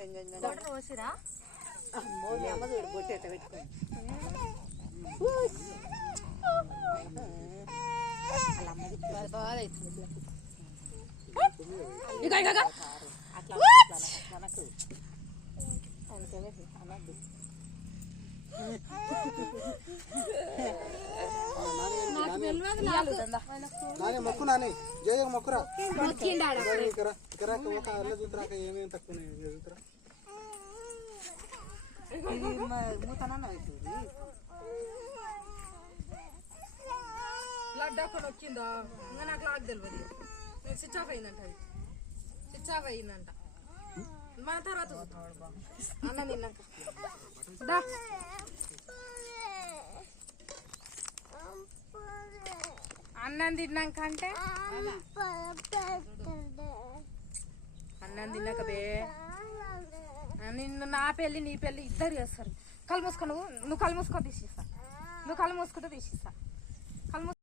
పోసిరా అమ్మ చూడు బొట్టు ఎట్ట పెట్టుకోండి బాగా అవుతుంది అట్లా మనకు అనద్దు మొక్కు నాని జయ మొక్కురా ఒక అల్ల చూతురాక ఏమేమి తక్కువ మూతనన్న అవుతుంది లడ్డు అక్కడ వచ్చిందా ఇంకా నాకు లాగ్ తెలియదు నేను స్విచ్ ఆఫ్ అయిందంట అది స్విచ్ ఆఫ్ అయిందంట మన తర్వాత అన్న నిన్నాక అన్నం తిన్నాక అంటే అన్నం తిన్నాక బే నిన్ను నా పెళ్ళి నీ పెళ్ళి ఇద్దరు చేస్తారు కళ్ళు మూసుకో నువ్వు కళ్ళు మూసుకో తీసిస్తా నువ్వు కళ్ళు మూసుకుంటే తీసిస్తా కళ్ళు